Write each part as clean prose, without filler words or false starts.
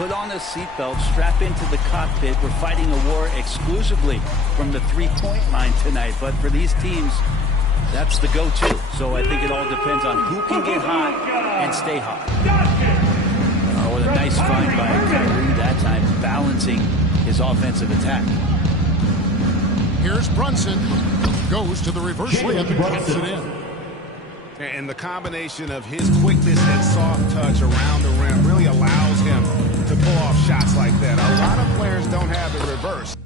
put on a seatbelt, strap into the cockpit. We're fighting a war exclusively from the three-point line tonight. But for these teams, that's the go-to. So I think it all depends on who can get hot and stay hot. Oh, what a nice find by Kyrie that time, balancing his offensive attack. Here's Brunson. Goes to the reverse layup and puts it in. And the combination of his quickness and soft touch around the rim really allows him to pull off shots like that. A lot of players don't have the reverse.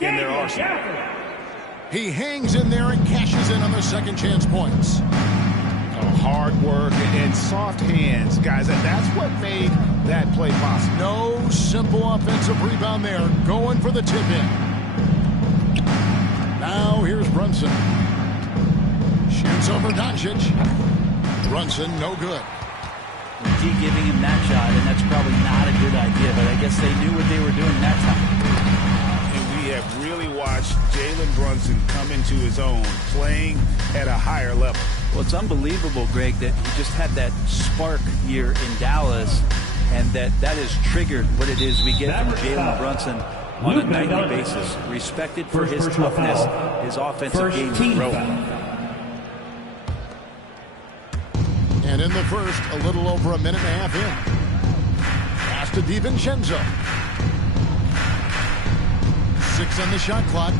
In their arsenal. He hangs in there and cashes in on the second chance points. Hard work and soft hands, guys. That's what made that play possible. No simple offensive rebound there. Going for the tip in. Now here's Brunson. Shoots over Doncic. Brunson, no good. Keep giving him that shot, and that's probably not a good idea, but I guess they knew what they were doing that time. We have really watched Jalen Brunson come into his own, playing at a higher level. Well, it's unbelievable, Greg, that he just had that spark here in Dallas, and that has triggered what it is we get from Jalen Brunson on a nightly basis. Respected for his toughness, his offensive game is growing. And in the first, a little over a minute and a half in. Pass to DiVincenzo. 6 on the shot clock.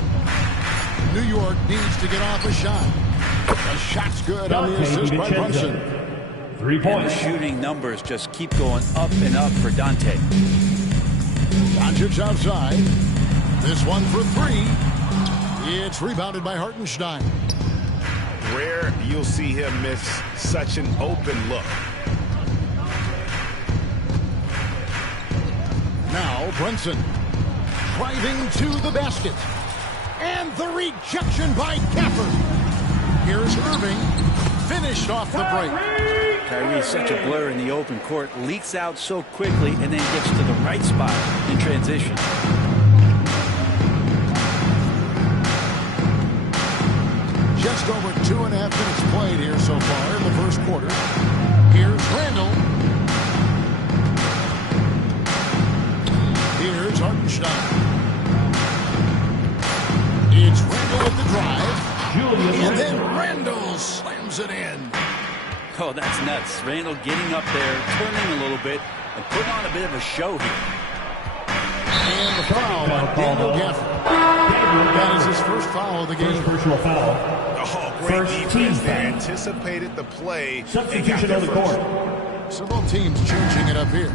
New York needs to get off a shot. The shot's good on the assist by Brunson. 3 points. And the shooting numbers just keep going up and up for Dante. Doncic outside. This one for 3. It's rebounded by Hartenstein. Rare you'll see him miss such an open look. Now Brunson. Driving to the basket. And the rejection by Gafford. Here's Irving. Finished off the break. Kyrie's such a blur in the open court. Leaks out so quickly and then gets to the right spot in transition. Just over 2.5 minutes played here so far in the first quarter. Here's Randall. Here's Hartenstein. It's Randall with the drive. And then Randall slams it in. Oh, that's nuts. Randall getting up there, turning a little bit, and putting on a bit of a show here. And the foul on Daniel Gafford. That is his first foul of the game. Personal foul. Oh, great defense. They anticipated the play. Substitution on the court. So both teams changing it up here.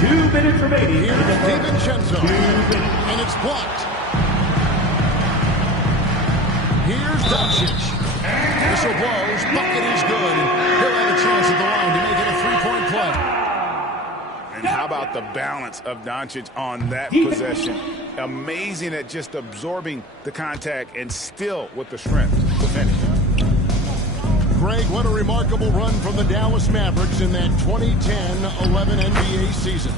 2 minutes remaining. Here's DiVincenzo. And it's blocked. Here's Doncic. Whistle blows. Bucket is good. He'll have a chance at the line to make it a 3-point play. And how about the balance of Doncic on that possession? Amazing at just absorbing the contact and still with the strength to finish. Greg, what a remarkable run from the Dallas Mavericks in that 2010-11 NBA season.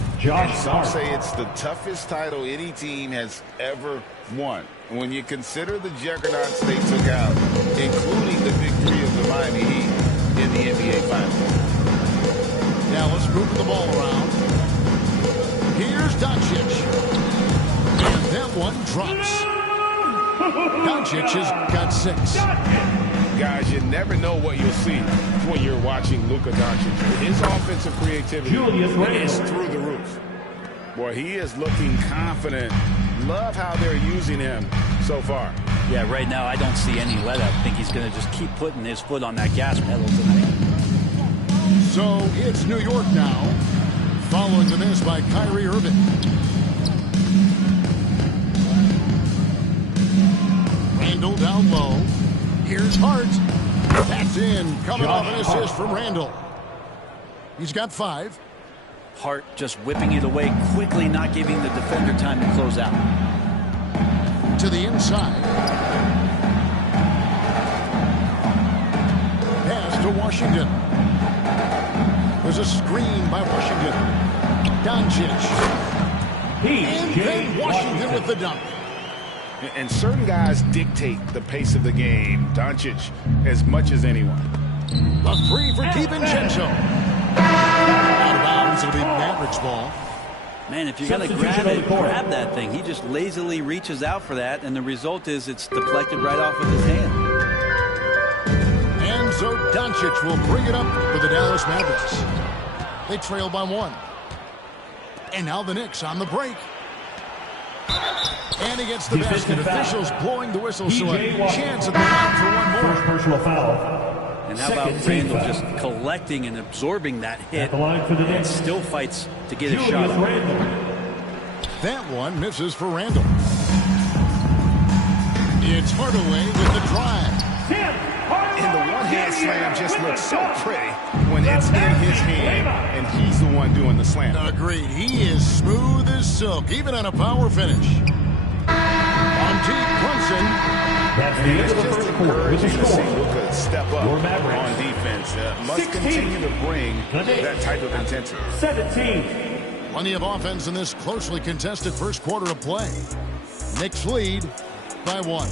Some say it's the toughest title any team has ever won. When you consider the juggernauts they took out, including the victory of the Miami Heat in the NBA Finals. Dallas moving the ball around. Here's Doncic. And they'll one drops. Doncic has got 6. Guys, you never know what you'll see when you're watching Luka Doncic. His offensive creativity is through the roof. Boy, he is looking confident. Love how they're using him so far. Yeah, right now I don't see any let up. I think he's going to just keep putting his foot on that gas pedal tonight. So it's New York now, following the miss by Kyrie Irving. Randall down low. Here's Hart. That's in. Coming off an assist from Randall. He's got 5. Hart just whipping it away quickly, not giving the defender time to close out. To the inside. Pass to Washington. There's a screen by Washington. Doncic. And then Washington with the dunk. And certain guys dictate the pace of the game. Doncic as much as anyone. A 3 for DiVincenzo. Out of bounds. It'll be Mavericks ball. Man, if you're going to grab it, grab that thing. He just lazily reaches out for that, and the result is it's deflected right off of his hand. And so Doncic will bring it up for the Dallas Mavericks. They trail by 1. And now the Knicks on the break. And he gets the basket. Officials blowing the whistle, so a chance at the line for one more. First personal foul. And how about Randall just collecting and absorbing that hit and still fights to get a shot up. That one misses for Randall. It's Hardaway with the drive. And the one-hand slam just looks so pretty when it's in his hand and he's the one doing the slam. Agreed. He is smooth as silk, even on a power finish. Monte Brunson. That's the end of the first quarter. With the score, Luka step up your Mavericks on defense. Must 16. continue to bring that type of intensity. 17. Plenty of offense in this closely contested first quarter of play. Knicks lead by 1.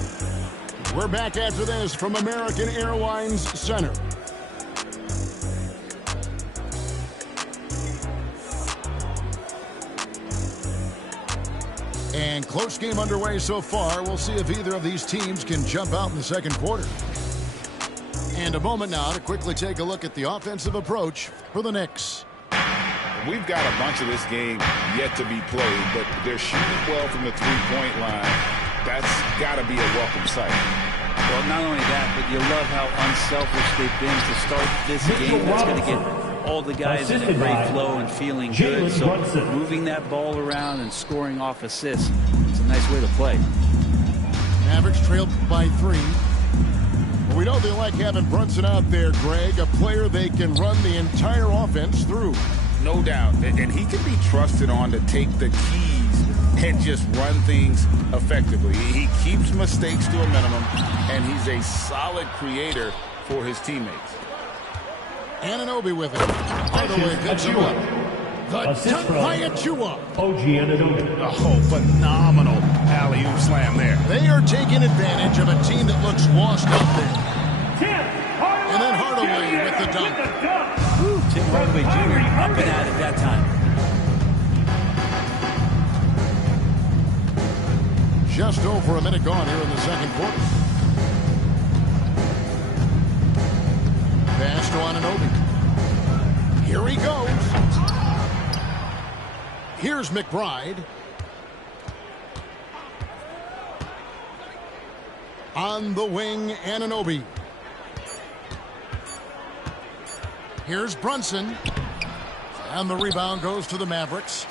We're back after this from American Airlines Center. And close game underway so far. We'll see if either of these teams can jump out in the second quarter. And a moment now to quickly take a look at the offensive approach for the Knicks. We've got a bunch of this game yet to be played, but they're shooting well from the three-point line. That's got to be a welcome sight. Well, not only that, but you love how unselfish they've been to start this game. That's going to get all the guys in a great flow and feeling good. So moving that ball around and scoring off assists, it's a nice way to play. Mavericks trailed by 3. Well, we know they like having Brunson out there, Greg, a player they can run the entire offense through. No doubt. And he can be trusted on to take the keys and just run things effectively. He keeps mistakes to a minimum, and he's a solid creator for his teammates. Anunoby with it. Hardaway picks him up. The dunk by Achua. OG Anunoby. Oh, phenomenal alley-oop slam there. They are taking advantage of a team that looks lost out there. And then Hardaway with the dunk. Tim Hardaway Jr. up and at it that time. Just over a minute gone here in the second quarter. Pass to Anunoby. Here he goes. Here's McBride. On the wing, Anunoby. Here's Brunson. And the rebound goes to the Mavericks.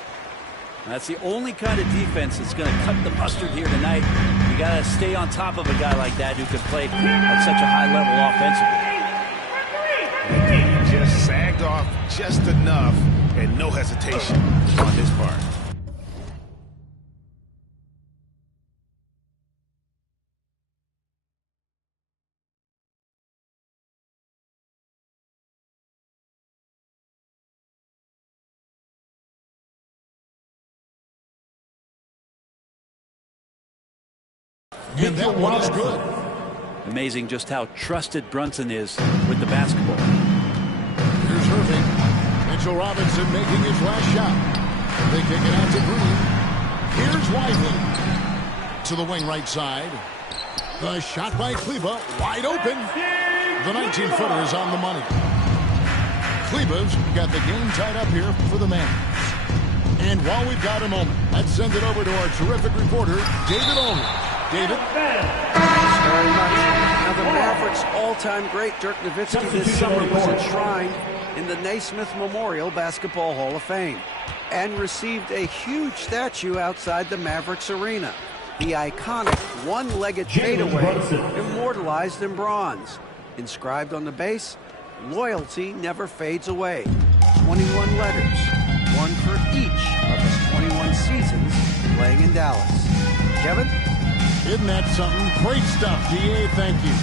That's the only kind of defense that's going to cut the mustard here tonight. You got to stay on top of a guy like that who can play at such a high level offensively. Just sagged off just enough, and no hesitation on his part. And that one is good. Amazing just how trusted Brunson is with the basketball. Here's Irving. Mitchell Robinson making his last shot. They kick it out to Green. Here's Wiley. to the wing right side. The shot by Kleber, wide open. The 19-footer is on the money. Kleber's got the game tied up here for the Mavs. And while we've got a moment, let's send it over to our terrific reporter, David Ulrich. David? Thanks very much. Now, the Mavericks' all-time great Dirk Nowitzki this summer was enshrined in the Naismith Memorial Basketball Hall of Fame and received a huge statue outside the Mavericks arena. The iconic one-legged fadeaway immortalized in bronze. Inscribed on the base, loyalty never fades away. 21 letters, one for each of his 21 seasons playing in Dallas. Kevin? Isn't that something? Great stuff, D.A. Thank you.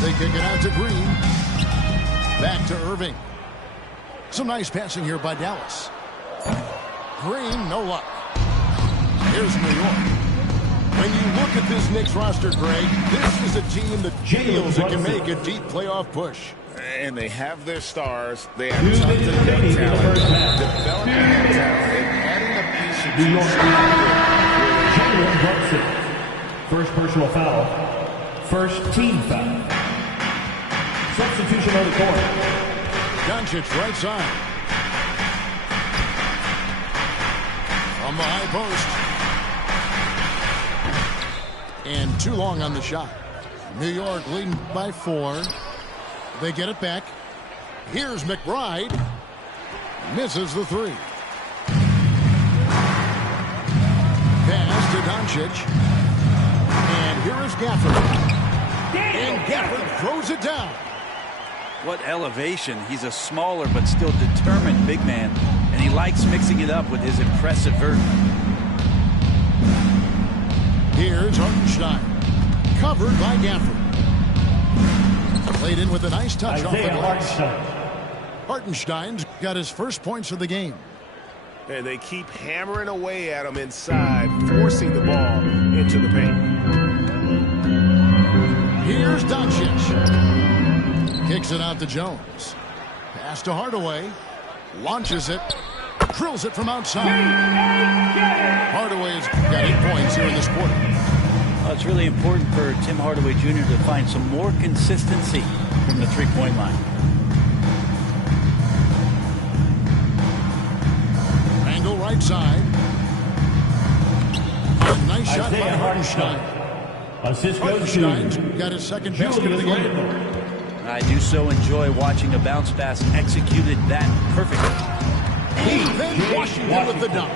They kick it out to Green. Back to Irving. Some nice passing here by Dallas. Green, no luck. Here's New York. When you look at this Knicks roster, Greg, this is a team that feels it can make a deep playoff push. And they have their stars. They have tons of young talent. Developing that talent and adding a piece of New York. Jalen Brunson. First personal foul. First team foul. Substitution on the court. Doncic right side. From the high post. And too long on the shot. New York leading by 4. They get it back. Here's McBride. Misses the 3. Pass to Doncic. And here is Gafford. And Gafford throws it down. What elevation. He's a smaller but still determined big man. And he likes mixing it up with his impressive vert. Here's Hartenstein. Covered by Gafford. Played in with a nice touch off the glass. Hartenstein's got his first points of the game. And they keep hammering away at him inside, forcing the ball into the paint. Here's Doncic. Kicks it out to Jones. Pass to Hardaway. Launches it. Drills it from outside. Hardaway's got 8 points here in this quarter. It's really important for Tim Hardaway Jr. to find some more consistency from the three-point line. Angle right side. A nice shot by Hartenstein. Hartenstein's got his second basket of the game. I do so enjoy watching a bounce pass executed that perfectly. Then Washington with the dunk.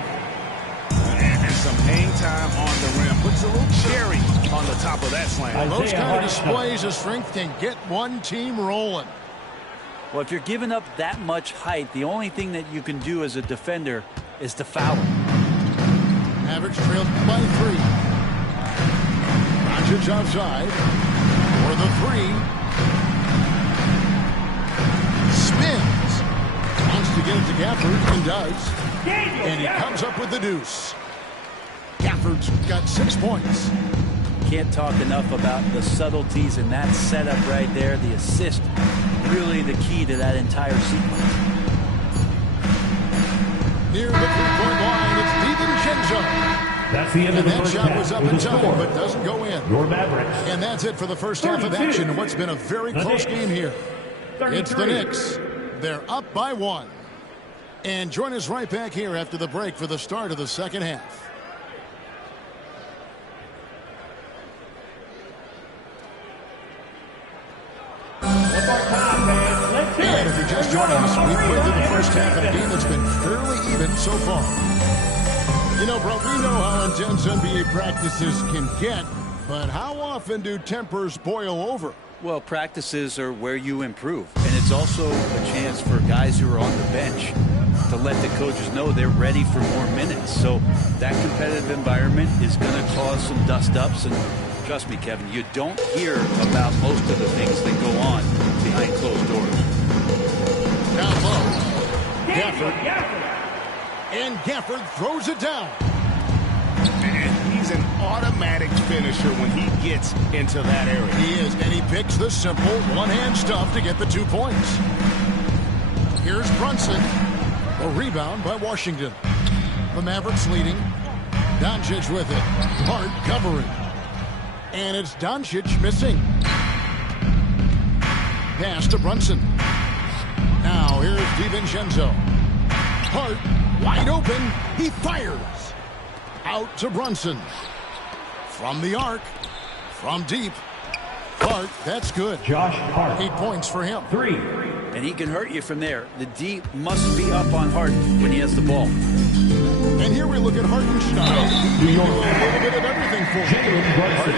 And some hang time on the rim. Puts a little cherry on the top of that slam. Those kind of displays of strength can get one team rolling. Well, if you're giving up that much height, the only thing that you can do as a defender is to foul him. Mavericks trailed by 3. Doncic outside for the 3. Spins. Wants to get it to Gafford and does. And he comes up with the deuce. Gafford's got 6 points. Can't talk enough about the subtleties in that setup right there. The assist, really the key to that entire sequence. Near the three-point line, it's DiVincenzo. That's the end of the first half. That shot was up in time, but doesn't go in. Your Mavericks. And that's it for the first half of action in what's been a very close game here. It's the Knicks. They're up by 1. And join us right back here after the break for the start of the second half. And if you're just joining us, we've played through the first half of a game that's been fairly even so far. You know, bro, we know how intense NBA practices can get, but how often do tempers boil over? Well, practices are where you improve. And it's also a chance for guys who are on the bench to let the coaches know they're ready for more minutes. So that competitive environment is going to cause some dust-ups. And trust me, Kevin, you don't hear about most of the things that go on behind closed doors. Down low. Gafford. And Gafford throws it down. And he's an automatic finisher when he gets into that area. He is, and he picks the simple one-hand stuff to get the 2 points. Here's Brunson. A rebound by Washington. The Mavericks leading. Doncic with it. Hart covering. And it's Doncic missing. Pass to Brunson. Now here's DiVincenzo. Hart wide open. He fires. Out to Brunson. From the arc. From deep. Hart, that's good. Josh Hart. 8 points for him. 3. And he can hurt you from there. The D must be up on Hart when he has the ball. And here we look at Hartenstein. New York. A little bit of everything for him. Jalen Brunson.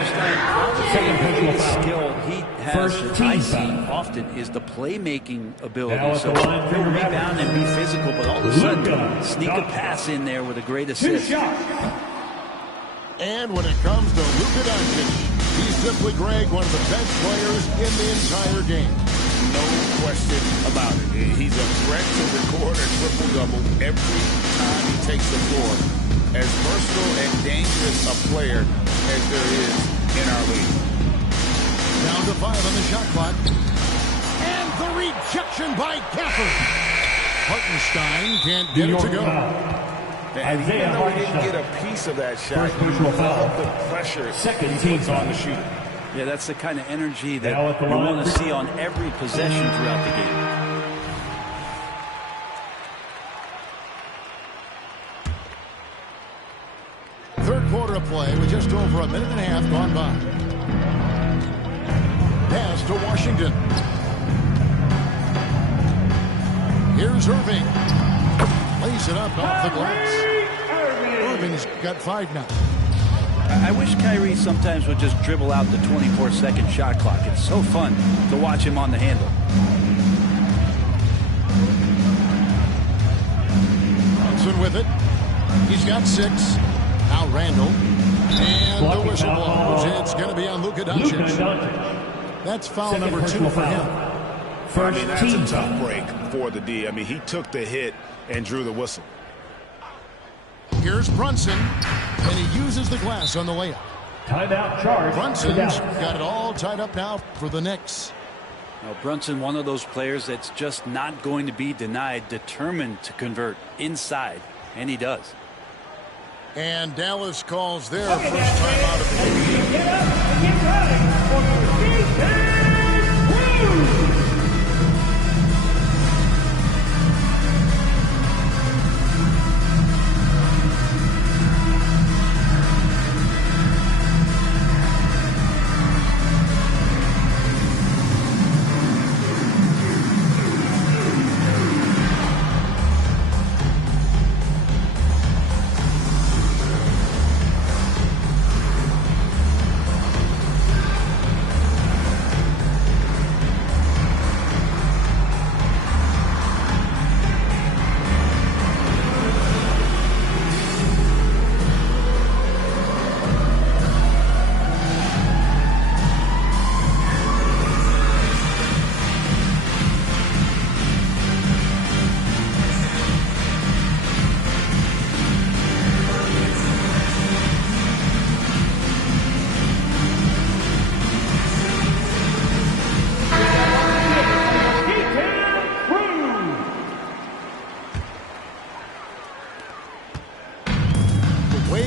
Second personal The foul. skill he has First that team I see foul. often is the playmaking ability. Now at So the line, he'll Peter rebound and be physical, but all of a sudden Luka sneak a pass in there with a great Two assist. shots. And when it comes to Luka Doncic, he's simply, Greg, one of the best players in the entire game. No question about it. He's a threat to record a triple-double every time he takes the floor. As versatile and dangerous a player as there is in our league. Down to 5 on the shot clock. And the rejection by Gafford. Hartenstein can't get New it to York go. foul. And Isaiah even though he didn't Hartenstein. get a piece of that shot, First he personal foul. developed the pressure Second he team puts on foul. the shooter. Yeah, that's the kind of energy that Now at the you line. want to see on every possession throughout the game. Third quarter of play with just over a minute and a half gone by. Pass to Washington. Here's Irving. Lays it up off the glass. Irving's got 5 now. I wish Kyrie sometimes would just dribble out the 24-second shot clock. It's so fun to watch him on the handle. Brunson with it. He's got 6. Now Randall. And Blocking the whistle foul. blows. It's going to be on Luka Luka Doncic. Doncic. That's foul Second number 2 personal for him. foul. I First mean, that's team a tough foul. break for the D. I mean, he took the hit and drew the whistle. Here's Brunson. And he uses the glass on the layup. Timeout charge. Brunson's for Dallas. got it all tied up now for the Knicks. Now, Brunson, one of those players that's just not going to be denied, determined to convert inside, and he does. And Dallas calls their first time out of the game. Get up and get ready for the defense. Woo!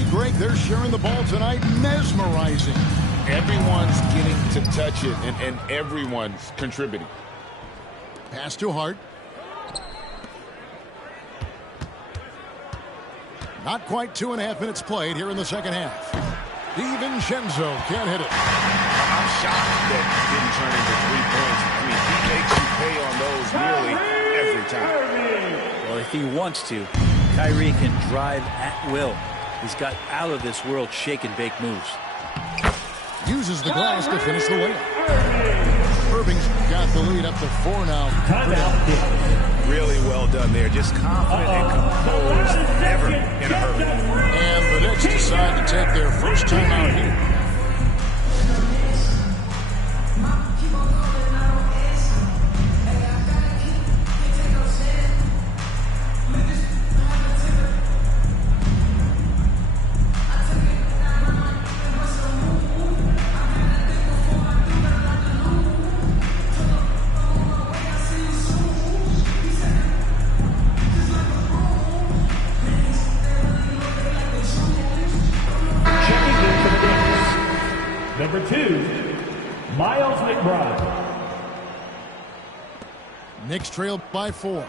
Greg, they're sharing the ball tonight. Mesmerizing. Everyone's getting to touch it, and everyone's contributing. Pass to Hart. Not quite 2.5 minutes played here in the second half. DiVincenzo can't hit it. I'm shocked that it didn't turn into 3 points. I mean, he makes you pay on those nearly every time. Well, if he wants to, Kyrie can drive at will. He's got out of this world shake and bake moves. Uses the glass to finish the layup. Irving's got the lead up to 4 now. Timeout. Really well done there. Just confident and composed, never in a hurry. And the Knicks decide to take their first time out here. Number 2, Miles McBride. Knicks trail by 4.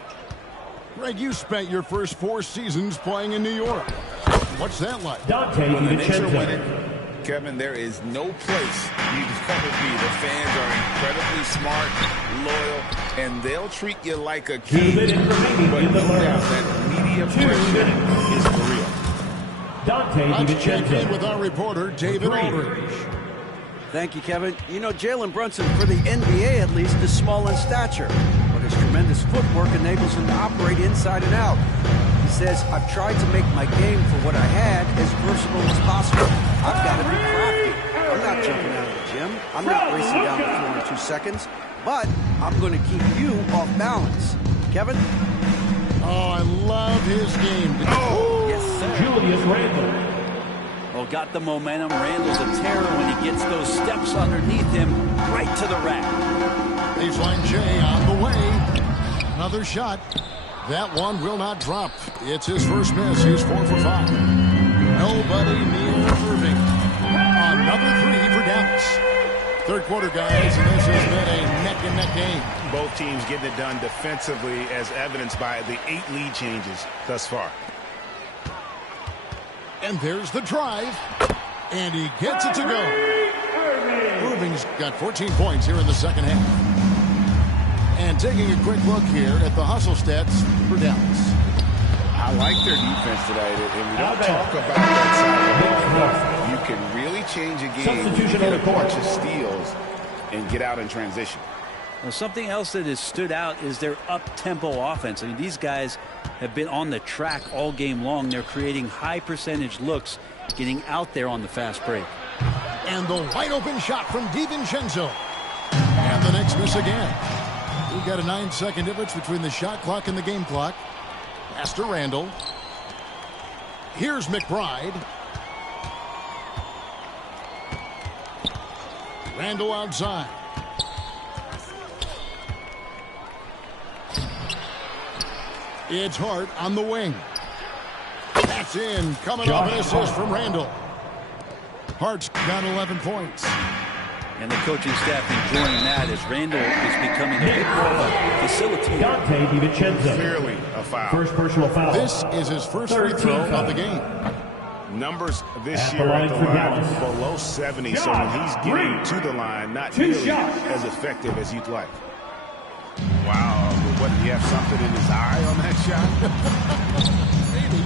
Greg, you spent your first 4 seasons playing in New York. What's that like? Dante When the Knicks are DiVincenzo. winning, Kevin, there is no place you'd rather be. The fans are incredibly smart, loyal, and they'll treat you like a 2 king. minutes remaining But in the no third. doubt that media 2 pressure minutes. is for real. Dante Let's check in with DiVincenzo. our reporter, David 3. Aldridge. Thank you, Kevin. You know, Jalen Brunson, for the NBA at least, is small in stature, but his tremendous footwork enables him to operate inside and out. He says, I've tried to make my game for what I had as versatile as possible. I've got to be crafty. I'm not jumping out of the gym. I'm not racing down the floor in 2 seconds, but I'm going to keep you off balance. Kevin? Oh, I love his game. Yes, sir. Julius Randle. Well, got the momentum. Randall's a terror when he gets those steps underneath him right to the rack. Baseline J on the way. Another shot. That one will not drop. It's his first miss. He's 4 for 5. Nobody near Irving. Another 3 for Dallas. Third quarter, guys, and this has been a neck-and-neck game. Both teams getting it done defensively, as evidenced by the 8 lead changes thus far. And there's the drive. And he gets it to go. Irving's got 14 points here in the second half. And taking a quick look here at the hustle stats for Dallas. I like their defense tonight, and we don't talk about that side of the ball. You can really change a game when you get a bunch of steals and get out in transition. Well, something else that has stood out is their up-tempo offense. I mean, these guys have been on the track all game long. They're creating high percentage looks, getting out there on the fast break. And the wide open shot from DiVincenzo. And the Knicks miss again. We've got a 9-second difference between the shot clock and the game clock. Pass to Randall. Here's McBride. Randall outside. It's Hart on the wing. That's in. Coming off an assist from Randall. Hart's got 11 points. And the coaching staff enjoying that as Randall is becoming a bit more of a facilitator. Dante DiVincenzo. Clearly a foul. First personal foul. This is his first free throw of the game. Numbers this At the year line at the for line Dallas. below 70, so when he's getting to the line, not 2 nearly shots. as effective as you'd like. Wow, what, did he have something in his eye on that shot? Maybe.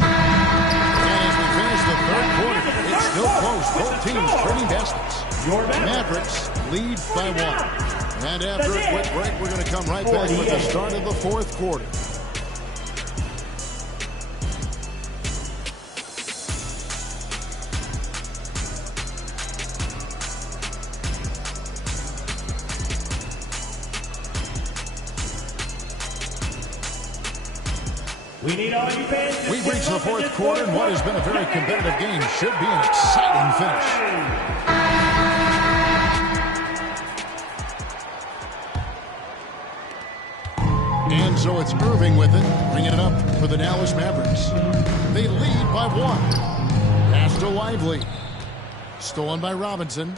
And as we finish the third quarter, it's still close. Both teams trading baskets. Your Mavericks lead by 1. And after a quick break, we're going to come right back with the start of the fourth quarter. We need all you fans. We've reached the fourth quarter, and what has been a very competitive game should be an exciting finish. And so it's Irving with it, bringing it up for the Dallas Mavericks. They lead by 1. Pass to Lively. Stolen by Robinson.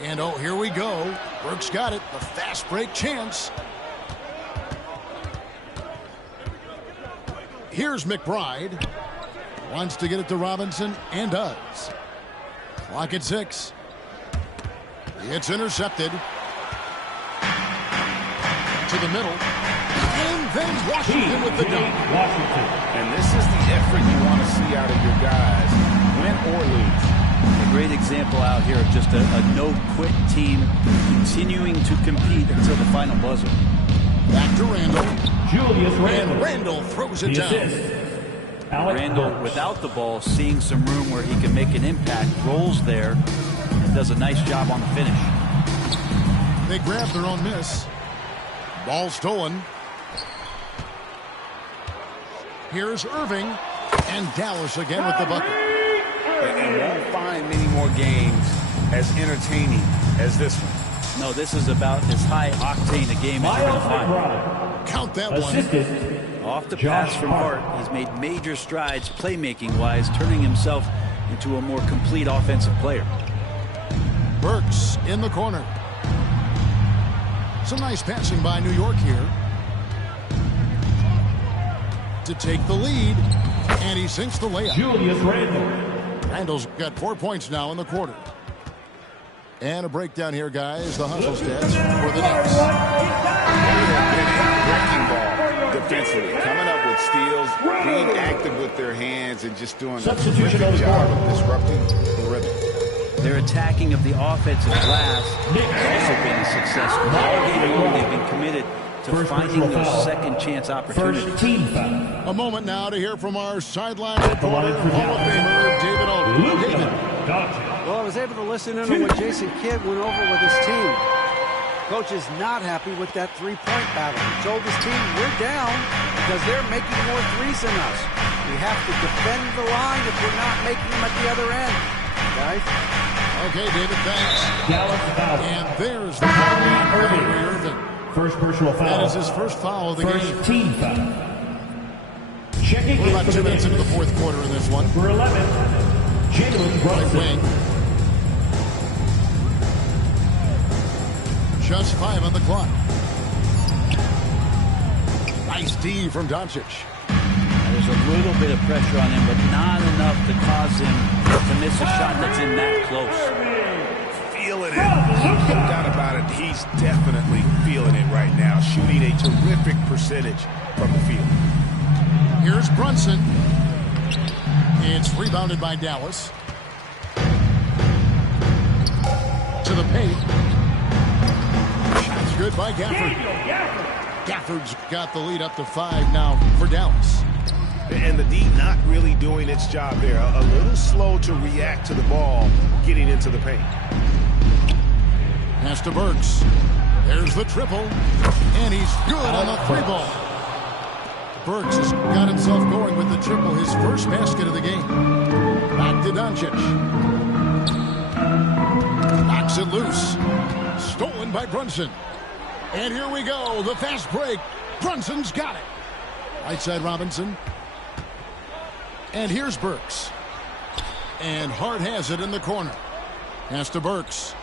And oh, here we go. Burks got it. The fast break chance. Here's McBride. Wants to get it to Robinson and does. Clock at 6. It's intercepted. To the middle. And then Washington with the dunk. Washington. And this is the effort you want to see out of your guys, win or lose. A great example out here of just a no-quit team continuing to compete until the final buzzer. Back to Randall. Julius And Randle. Randall throws it The down. assist. Alec Randall, Burks. without the ball, seeing some room where he can make an impact, rolls there, and does a nice job on the finish. They grab their own miss. Ball stolen. Here's Irving. And Dallas again with the bucket. And won't find many more games as entertaining as this one. No, this is about as high-octane a game as you're going Miles to find. McBride. Count that one. Assisted. Off the Josh pass from Hart. Hart, he's made major strides playmaking-wise, turning himself into a more complete offensive player. Burks in the corner. Some nice passing by New York here to take the lead, and he sinks the layup. Julius Randle. Randle's got 4 points now in the quarter. And a breakdown here, guys. The hustle stats for the Knicks. Breaking ball defensively, coming up with steals, being active with their hands, and just doing a terrific job of disrupting the rhythm. Their attacking of the offensive glass has also been a success. All game long, they've been committed to finding those second chance opportunities. First team foul. A moment now to hear from our sideline reporter, Hall of Famer David Aldridge. David. Well, I was able to listen in on what Jason Kidd went over with his team. Coach is not happy with that three-point battle. He told his team, we're down because they're making more threes than us. We have to defend the line if we're not making them at the other end. Guys? Okay, David, thanks. Dallas foul. And there's the foul on Kyrie Irving. First personal foul. That is his first foul of the First game. team foul. Checking We're in about for 2 the minutes into the fourth quarter in this one. For 11, Jalen Right Brunson. wing. Just 5 on the clock. Nice D from Doncic. There's a little bit of pressure on him, but not enough to cause him to miss a shot that's in that close. Feeling it. No doubt about it. He's definitely feeling it right now. Shooting a terrific percentage from the field. Here's Brunson. It's rebounded by Dallas. To the paint. Shots good by Gafford. Gafford's got the lead up to 5 now for Dallas. And the D not really doing its job there. A little slow to react to the ball getting into the paint. Pass to Burks. There's the triple. And he's good on the 3-ball. Burks has got himself going with the triple, his first basket of the game. Back to Doncic. Knocks it loose. Stolen by Brunson. And here we go. The fast break. Brunson's got it. Right side Robinson. And here's Burks. And Hart has it in the corner. Pass to Burks.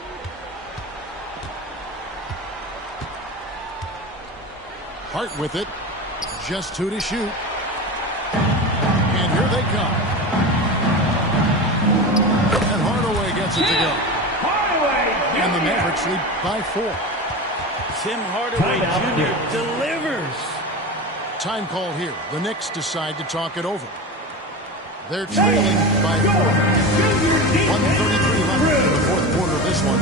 Hart with it. Just 2 to shoot. And here they come. And Hardaway gets it to go. And the Mavericks lead by 4. Tim Hardaway Jr. delivers. Time call here. The Knicks decide to talk it over. They're trailing by 4. 1:33 left in the fourth quarter of this one.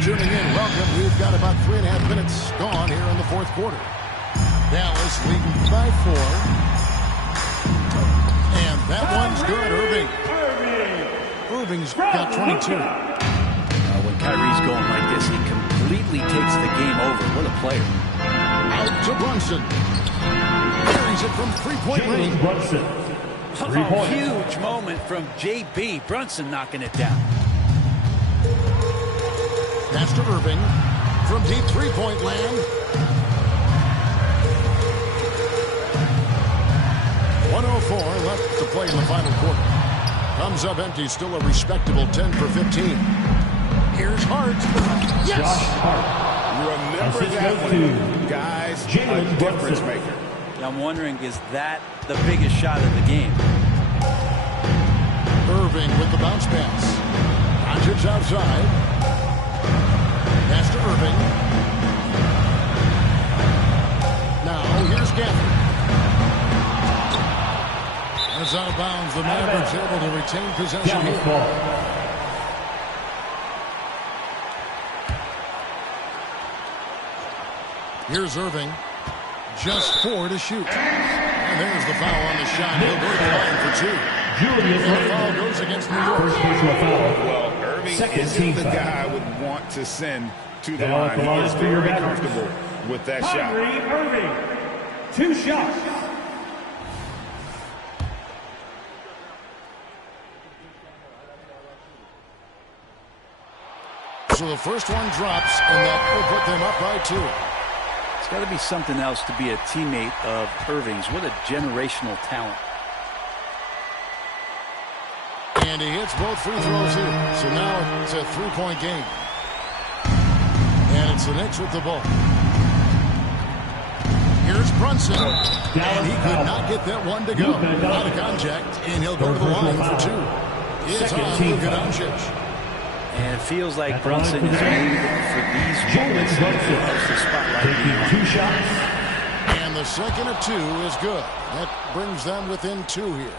Tuning in, welcome. We've got about 3.5 minutes gone here in the fourth quarter. Dallas leading by 4. And that one's good, Irving. Irving's got 22. When Kyrie's going like this, he completely takes the game over. What a player. Out to Brunson. Carries it from 3-point range. Brunson. 3 points. Huge moment from JB. Brunson knocking it down. Pass to Irving from deep 3-point land. 1:04 left to play in the final quarter. Comes up empty, still a respectable 10 for 15. Here's Hart. Yes! Josh Hart. Remember that one, guys. A difference maker. I'm wondering, is that the biggest shot of the game? Irving with the bounce pass. Doncic outside. Pass to Irving. Now here's Gafford. It's out of bounds. The Mavericks able to retain possession here. Here's Irving. Just 4 to shoot. And there's the foul on the shot. He'll go to the line for 2. Julius And the foul goes against New York. First personal foul. Well, Irving isn't the guy I would want to send to the line. He is very comfortable with that shot. Kyrie Irving, 2 shots. So the first one drops, and that will put them up by 2. It's got to be something else to be a teammate of Irving's. What a generational talent. And he hits both free throws here. So now it's a 3-point game. And it's the Knicks with the ball. Here's Brunson. And he could not get that one to go. Out of contact, and he'll go to the line for 2. It's on Luka Doncic. And it feels like Brunson is made for these moments. He loves the spotlight being on. 2 shots. And the second of 2 is good. That brings them within 2 here.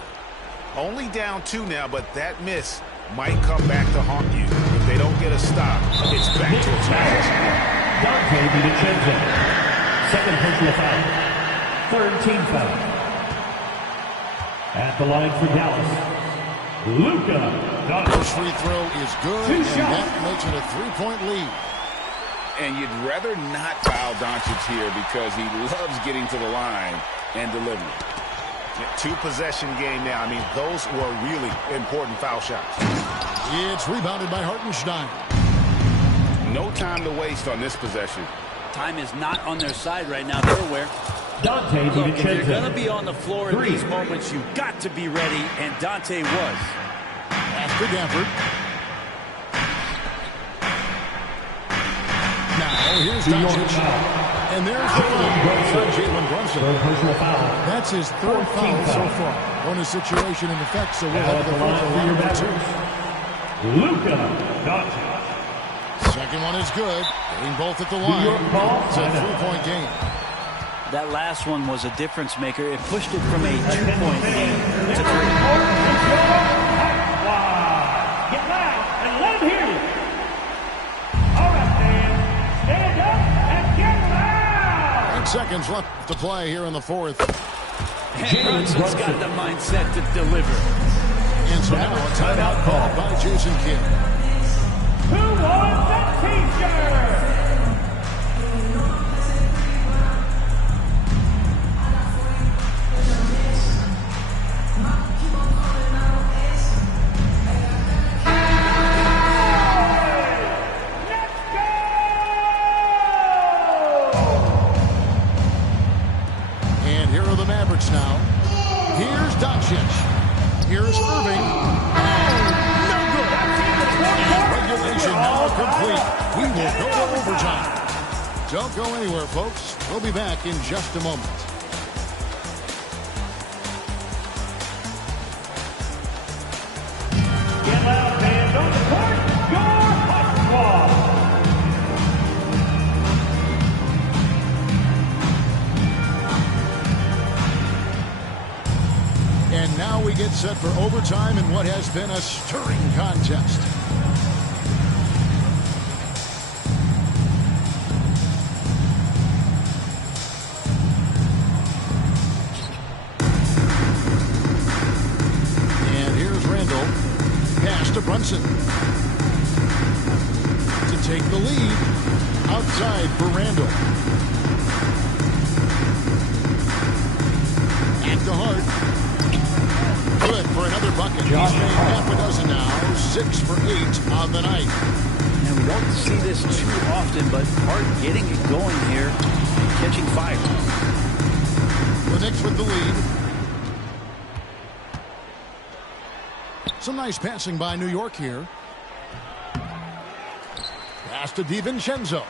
Only down 2 now, but that miss might come back to haunt you. If they don't get a stop, it's back to a possession. Dante DiVincenzo. Second personal foul. Third team foul. At the line for Dallas, Luka Doncic. First free throw is good, and that makes it a 3-point lead. And you'd rather not foul Doncic here because he loves getting to the line and delivering. 2-possession game now. I mean, those were really important foul shots. It's rebounded by Hartenstein. No time to waste on this possession. Time is not on their side right now. They're aware. Dante Look, if you're going to DiVincenzo. be on the floor in 3. these moments, you've got to be ready, and Dante was. Pass to Gafford. Now here's New York Doncic. foul. And there's the foul. Jalen Brunson. Third personal foul. That's his 3rd foul so far. Bonus situation in effect, so we'll Now have at the the free line throw for line your number batters, 2. Luka Doncic. Second one is good. Getting both at the New line. York ball. It's a 3-point game. That last one was a difference maker. It pushed it from a 2-point game to 3. Wow. Get loud and let them hear you. All right, fans. Stand up and get loud. 10 seconds left to play here in the 4th. And Brunson's got the mindset to deliver. And so now a timeout called by Jason Kidd. Who wants that T-shirt? And here are the Mavericks now. Here's Doncic. Here's Irving. Oh, no good. And regulation now complete. We will go to overtime. Don't go anywhere, folks. We'll be back in just a moment. Get loud, fans. On the court, your hot squad. And now we get set for overtime in what has been a stirring contest. And here's Randall. Pass to Brunson. To take the lead. Outside for Randall. At the heart. Good for another bucket. He's made half a dozen now. 6 for 8 on the night. And we don't see this too often, but Hart getting it going here, catching fire. The Knicks with the lead. Some nice passing by New York here. Pass to DiVincenzo.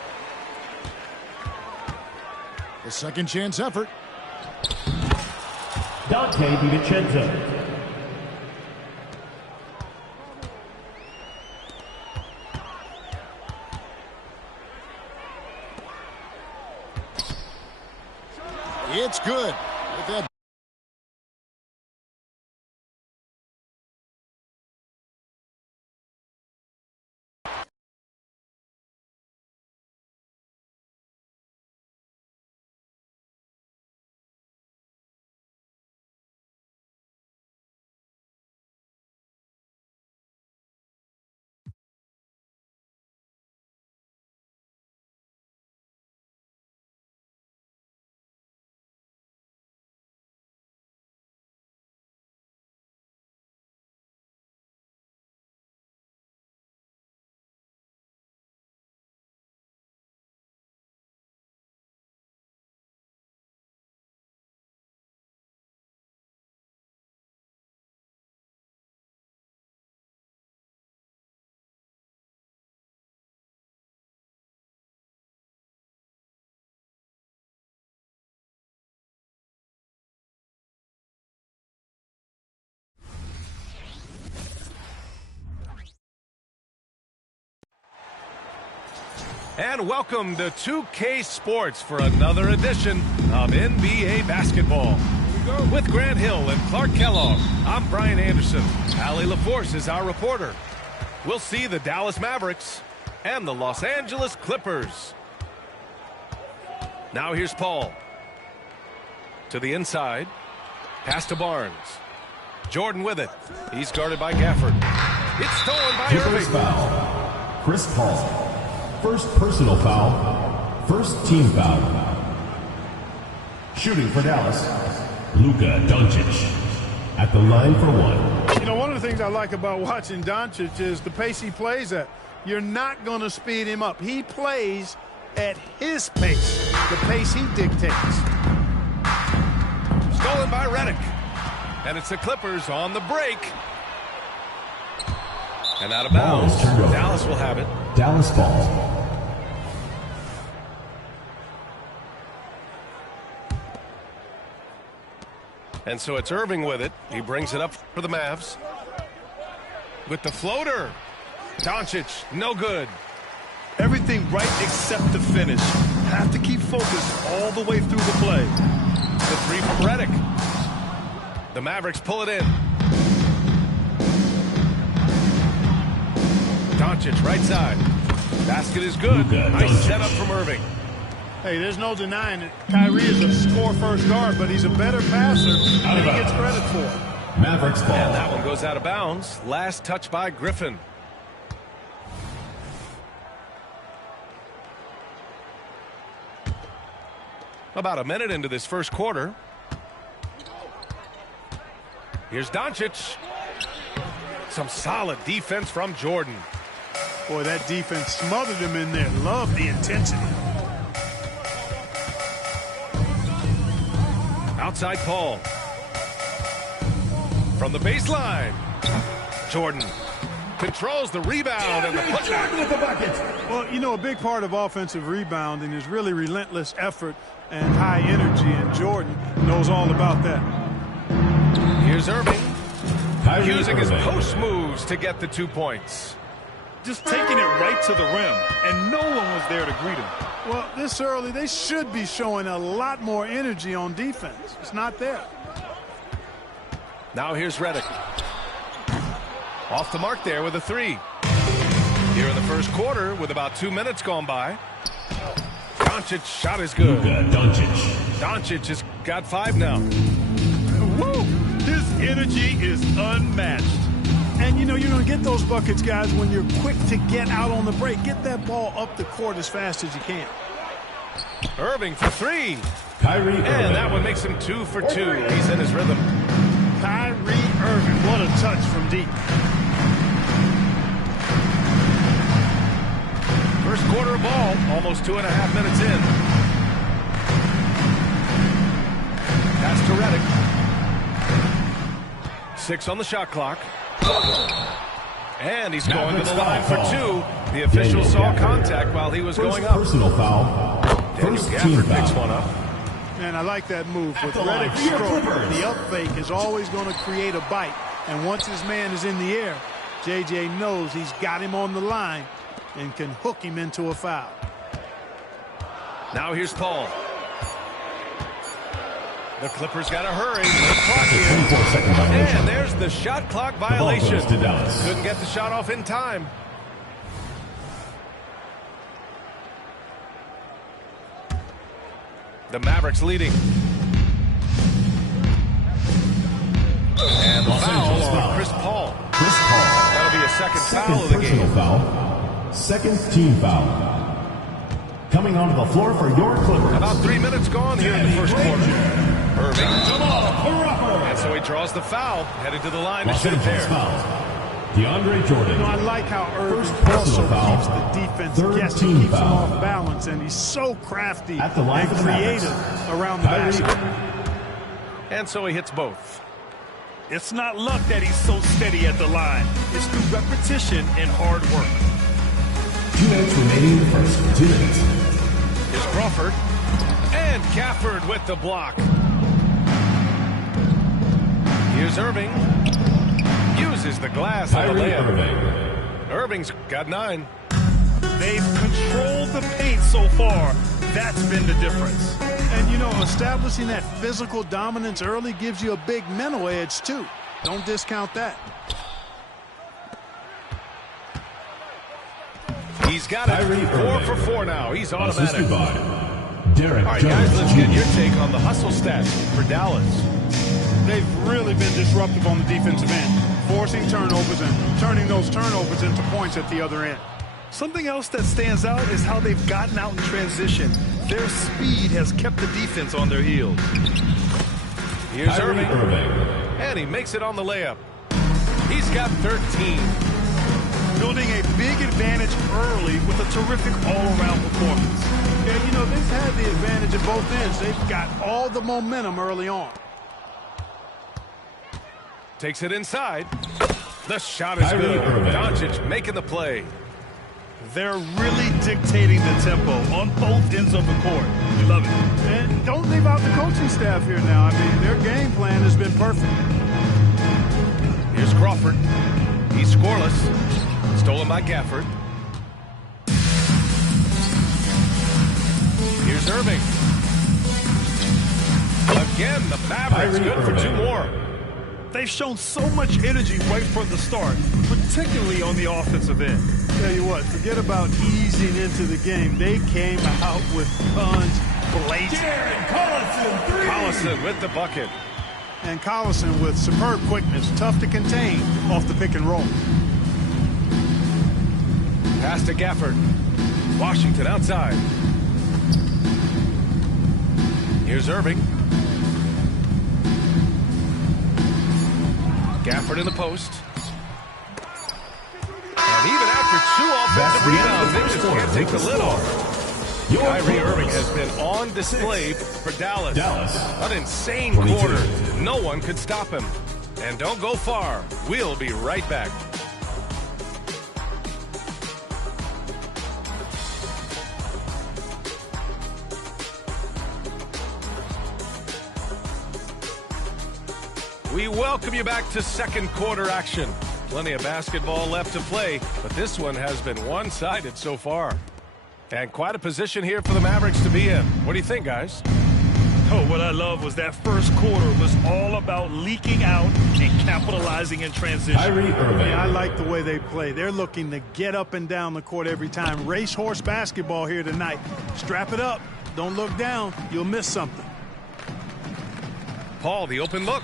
The second chance effort. Dante DiVincenzo. It's good. With that And welcome to 2K Sports for another edition of NBA basketball. With Grant Hill and Clark Kellogg, I'm Brian Anderson. Allie LaForce is our reporter. We'll see the Dallas Mavericks and the Los Angeles Clippers. Now here's Paul. To the inside. Pass to Barnes. Jordan with it. He's guarded by Gafford. It's stolen by Clippers Irving. foul. Chris Paul. First personal foul. First team foul. Shooting for Dallas. Luka Doncic. At the line for one. You know, one of the things I like about watching Doncic is the pace he plays at. You're not going to speed him up. He plays at his pace, the pace he dictates. Stolen by Redick. And it's the Clippers on the break. And out of bounds. Dallas will have it. Dallas ball. And so it's Irving with it. He brings it up for the Mavs. With the floater. Doncic, no good. Everything right except the finish. Have to keep focused all the way through the play. The three from Redick. The Mavericks pull it in. Doncic, right side. Basket is good. Nice setup from Irving. Hey, there's no denying it. Kyrie is a score-first guard, but he's a better passer than he gets credit for. Mavericks ball. And that one goes out of bounds. Last touch by Griffin. About a minute into this first quarter. Here's Doncic. Some solid defense from Jordan. Boy, that defense smothered him in there. Love the intensity. Outside Paul. From the baseline. Jordan controls the rebound and the putback. Well, you know, a big part of offensive rebounding is really relentless effort and high energy, and Jordan knows all about that. Here's Irving. Using his Irving. post moves to get the 2 points. Just taking it right to the rim, and no one was there to greet him. Well, this early, they should be showing a lot more energy on defense. It's not there. Now here's Redick. Off the mark there with a three. Here in the first quarter with about 2 minutes gone by. Doncic's shot is good. Luka Doncic. Doncic has got 5 now. Woo! His energy is unmatched. And, you know, you're going to get those buckets, guys, when you're quick to get out on the break. Get that ball up the court as fast as you can. Irving for 3. Kyrie Irving. And that one makes him 2 for 2. He's in his rhythm. Kyrie Irving, what a touch from deep. First quarter ball, almost 2.5 minutes in. Pass to Redick. 6 on the shot clock. And he's going to the line for 2. The official saw contact while he was going up. Personal foul. Daniel First team Gafford picks foul. one up. Man, I like that move. With Redick's stroke, the up fake is always going to create a bite. And once his man is in the air, JJ knows he's got him on the line and can hook him into a foul. Now here's Paul. The Clippers got to hurry. The clock here. 24-second violation. And there's the shot clock ball violation. goes to Dallas. Couldn't get the shot off in time. The Mavericks leading. And the Los foul Angeles on foul. Chris Paul. Chris Paul. That'll be a second foul Second of the personal game. foul. Second team foul. Coming onto the floor for your Clippers. About 3 minutes gone here in the first quarter. Irving. And so he draws the foul, headed to the line to Los shoot it Angeles there. foul. DeAndre Jordan. You know, I like how Irving First personal also foul. keeps the defense Third guessing, team keeps them foul. off balance, and he's so crafty At the line and for the Mavericks. creative around the Kyrie basket. Irving. And so he hits both. It's not luck that he's so steady at the line. It's through repetition and hard work. 2 minutes remaining in the first. 2 minutes. Is Crawford. And Gafford with the block. Here's Irving. Uses the glass on the Kyrie layup. Irving. Irving's got 9. They've controlled the paint so far. That's been the difference. And, you know, establishing that physical dominance early gives you a big mental edge, too. Don't discount that. He's got it. 4 for 4 now. He's automatic. Derek All right, guys, let's get your take on the hustle stats for Dallas. They've really been disruptive on the defensive end, forcing turnovers and turning those turnovers into points at the other end. Something else that stands out is how they've gotten out in transition. Their speed has kept the defense on their heels. Here's Irving. And he makes it on the layup. He's got 13. Building a big advantage early with a terrific all-around performance. Yeah, you know, they've had the advantage at both ends. They've got all the momentum early on. Takes it inside. The shot is good. Doncic making the play. They're really dictating the tempo on both ends of the court. You love it. And don't leave out the coaching staff here now. I mean, their game plan has been perfect. Here's Crawford. He's scoreless. Stolen by Gafford. Here's Irving. Again, the Mavericks good for 2 more. They've shown so much energy right from the start, particularly on the offensive end. Tell you what, forget about easing into the game. They came out with guns blazing. Collison with the bucket. And Collison with superb quickness, tough to contain off the pick and roll. Pass to Gafford. Washington outside. Here's Irving. Gafford in the post. And even after 2 offensive rebounds, they just can't take the lid off. Kyrie Irving has been on display for Dallas. An insane quarter. No one could stop him. And don't go far. We'll be right back. We welcome you back to second quarter action. Plenty of basketball left to play, but this one has been one-sided so far. And quite a position here for the Mavericks to be in. What do you think, guys? Oh, what I love was that first quarter was all about leaking out and capitalizing in transition. Yeah, I like the way they play. They're looking to get up and down the court every time. Racehorse basketball here tonight. Strap it up. Don't look down. You'll miss something. Paul, the open look.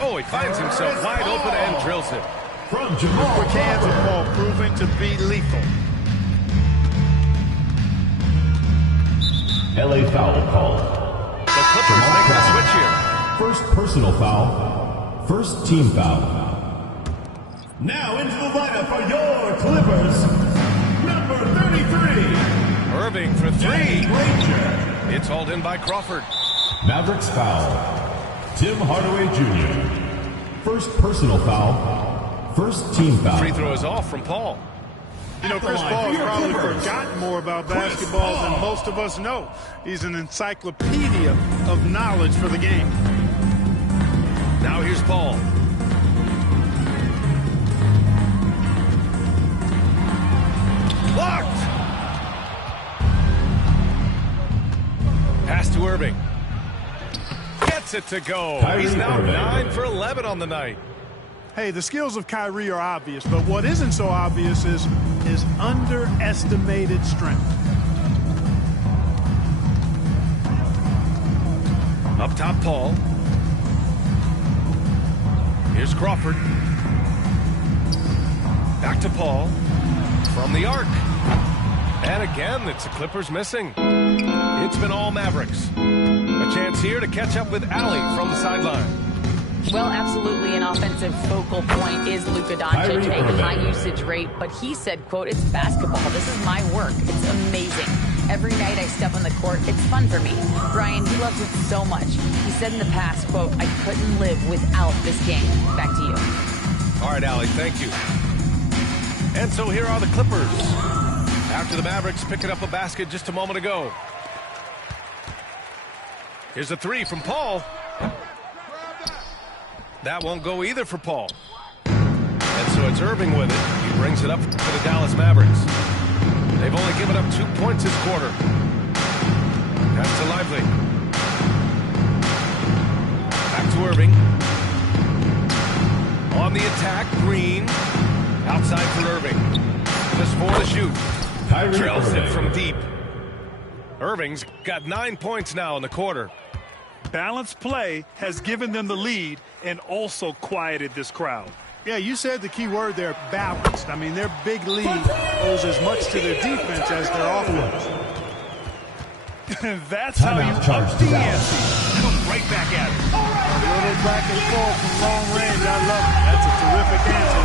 Oh, he finds himself wide open and drills it. From Jamal, quick hands of Paul, proving to be lethal. LA foul call. The Clippers making a switch here. First personal foul. First team foul. Now into the lineup for your Clippers, number 33. Irving for 3. It's hauled in by Crawford. Mavericks foul. Tim Hardaway Jr. First personal foul. First team foul. Free throw is off from Paul. You know, Chris Paul has probably forgotten more about basketball than most of us know. He's an encyclopedia of knowledge for the game. Now here's Paul. Blocked! Pass to Irving. Gets it to go. He's now 9 for 11 on the night. Hey, the skills of Kyrie are obvious, but what isn't so obvious is his underestimated strength. Up top, Paul. Here's Crawford. Back to Paul. From the arc. And again, it's the Clippers missing. It's been all Mavericks. A chance here to catch up with Allie from the sideline. Well, absolutely an offensive focal point is Luka Doncic, a high usage rate, but he said, quote, "It's basketball. This is my work. It's amazing. Every night I step on the court, it's fun for me." Brian, he loves it so much. He said in the past, quote, "I couldn't live without this game." Back to you. All right, Allie, thank you. And so here are the Clippers. After the Mavericks picking up a basket just a moment ago. Here's a 3 from Paul. That won't go either for Paul. And so it's Irving with it. He brings it up for the Dallas Mavericks. They've up 2 points this quarter. That's to Lively. Back to Irving. On the attack, Green. Outside for Irving. Just 4 to shoot. Drills it from deep. Irving's got 9 points now in the quarter. Balanced play has given them the lead and also quieted this crowd. Yeah, you said the key word there, balanced. I mean, their big lead owes as much to their defense as their offense. That's how you up the ante. Come right back at it. A little back and forth from long range. I love it. That's a terrific answer.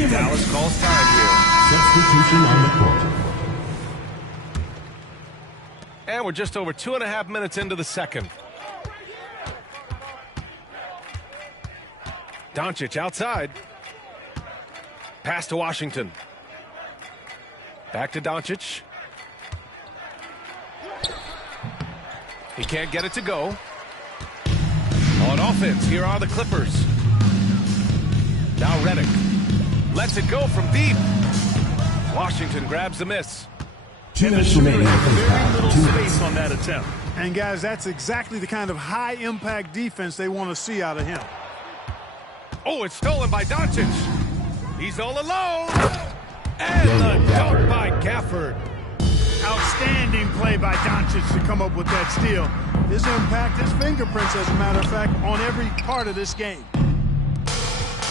And Dallas calls time here. Substitution on the court. And we're just over 2.5 minutes into the second. Doncic outside. Pass to Washington. Back to Doncic. He can't get it to go. On offense, here are the Clippers. Now Redick lets it go from deep. Washington grabs the miss. 2 minutes remaining. Very little space on that attempt. And, guys, that's exactly the kind of high-impact defense they want to see out of him. Oh, it's stolen by Doncic. He's all alone. And the dunk by Gafford. Outstanding play by Doncic to come up with that steal. His impact, his fingerprints, as a matter of fact, on every part of this game.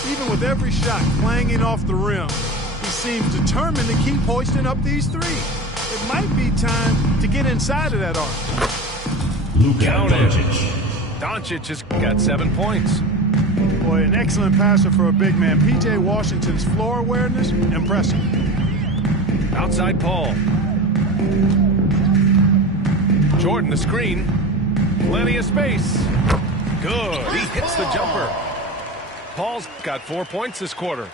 Even with every shot clanging off the rim, he seems determined to keep hoisting up these threes. It might be time to get inside of that arc. Luka Doncic. Doncic has got 7 points. Boy, an excellent passer for a big man. P.J. Washington's floor awareness, impressive. Outside Paul. Jordan the screen. Plenty of space. Good. He hits the jumper. Paul's got 4 points this quarter.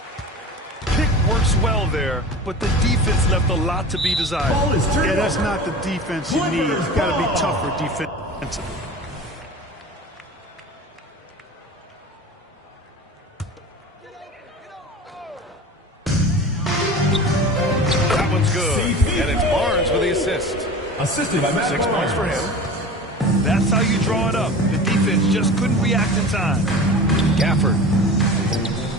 Pick works well there, but the defense left a lot to be desired. Yeah, that's not the defense you need. You've got to be tougher defensively. That one's good. And it's Barnes with the assist. Assisted by Matt 6 points for him. That's how you draw it up. The defense just couldn't react in time. Gafford.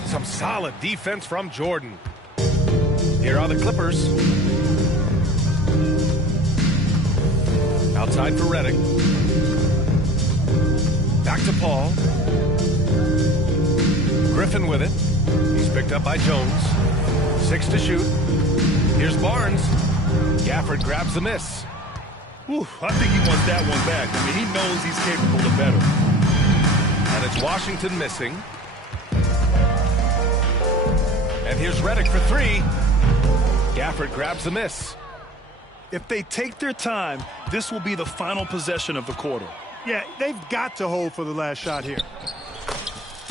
Some solid defense from Jordan. Here are the Clippers. Outside for Redick. Back to Paul. Griffin with it. He's picked up by Jones. 6 to shoot. Here's Barnes. Gafford grabs the miss. Whew, I think he wants that one back. I mean, he knows he's capable of better. And it's Washington missing. And here's Redick for 3. Gafford grabs the miss. If they take their time, this will be the final possession of the quarter. Yeah, they've got to hold for the last shot here.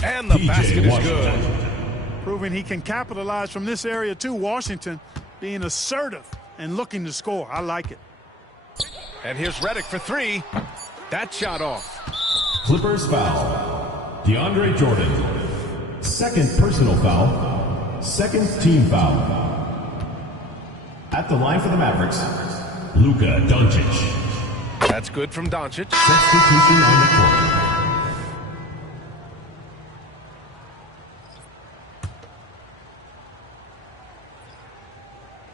And the basket is good. Proving he can capitalize from this area too. Washington being assertive and looking to score. I like it. And here's Redick for 3. That shot off. Clippers foul. DeAndre Jordan. Second personal foul. Second team foul. At the line for the Mavericks, Luka Doncic. That's good from Doncic. Substitution on the court.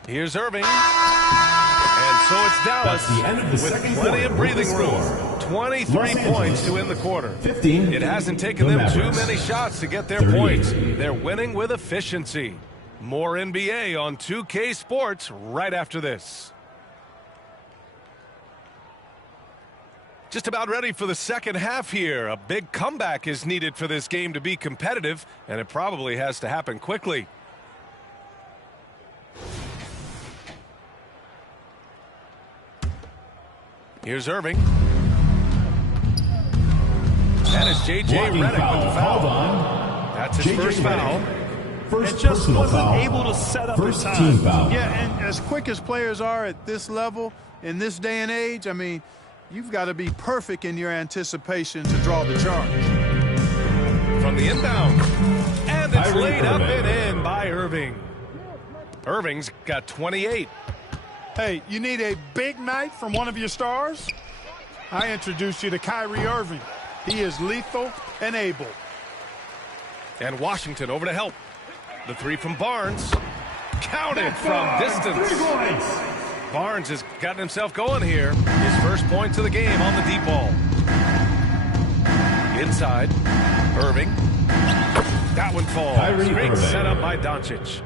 Here's Irving. And so it's Dallas That's the end of the with second plenty quarter. of breathing room. 23 points to end the quarter. 15. It hasn't taken the them too Mavericks. many shots to get their 38. points. They're winning with efficiency. More NBA on 2K Sports right after this. Just about ready for the second half here. A big comeback is needed for this game to be competitive, and it probably has to happen quickly. Here's Irving. That is J.J. Redick with the foul. Hold on. That's his first foul. First It just personal wasn't foul. able to set up First in time. team foul. Yeah, and as quick as players are at this level, in this day and age, I mean, you've got to be perfect in your anticipation to draw the charge. From the inbound. And it's Kyrie laid up Irving. and in by Irving. Irving's got 28. Hey, you need a big night from one of your stars? I introduced you to Kyrie Irving. He is lethal and able. And Washington over to help. The three from Barnes. Counted from distance. Barnes has gotten himself going here. His first points of the game on the deep ball. Inside. Irving. That one falls. Great setup by Doncic.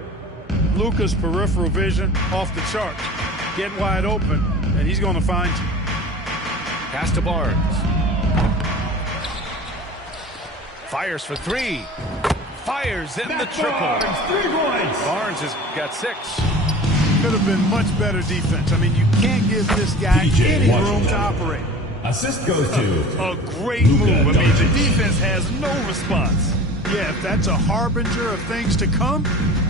Luka's peripheral vision off the chart. Get wide open, and he's going to find you. Pass to Barnes. Fires for three. Fires in the triple. Barnes has got 6. Could have been much better defense. I mean, you can't give this guy any room to operate. Assist goes to a great move. I mean, the defense has no response. Yeah, if that's a harbinger of things to come,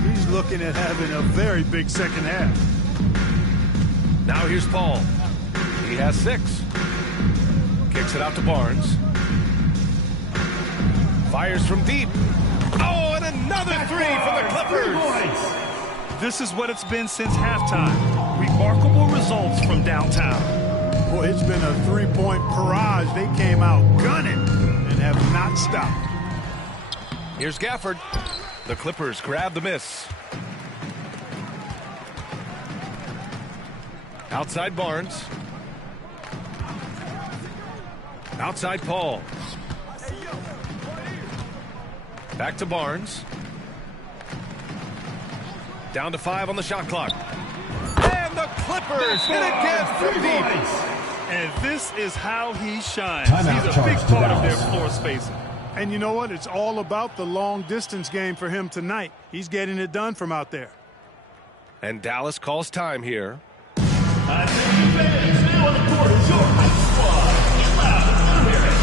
he's looking at having a very big second half. Now here's Paul. He has 6. Kicks it out to Barnes. Fires from deep. Oh, and another 3 for the Clippers. This is what it's been since halftime. Remarkable results from downtown. Boy, it's been a 3-point barrage. They came out gunning and have not stopped. Here's Gafford. The Clippers grab the miss. Outside Barnes. Outside Paul. Back to Barnes. Down to 5 on the shot clock. And the Clippers hit again from deep. And this is how he shines. He's a big part of their floor spacing. And you know what? It's all about the long-distance game for him tonight. He's getting it done from out there. And Dallas calls time here. Attention fans, now on the court is your hype squad. Get loud and hear it.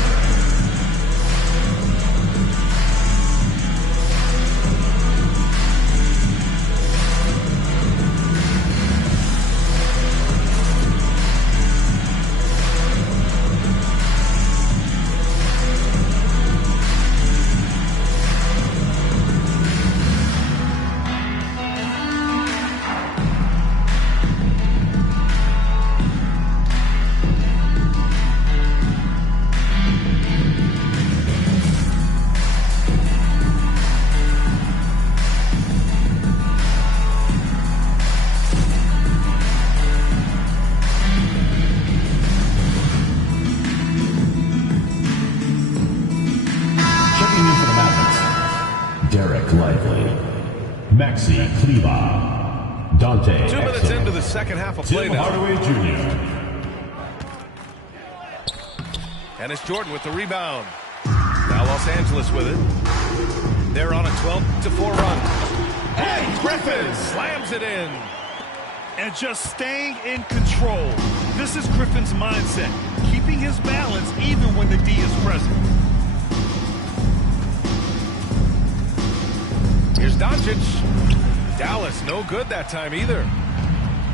Maxi Kleber. Dante 2 minutes into the second half of play Tim now. Hardaway Jr. And it's Jordan with the rebound. Now Los Angeles with it. They're on a 12-4 run. And Griffin slams it in. And just staying in control. This is Griffin's mindset. Keeping his balance even when the D is present. Here's Doncic. Dallas, no good that time either.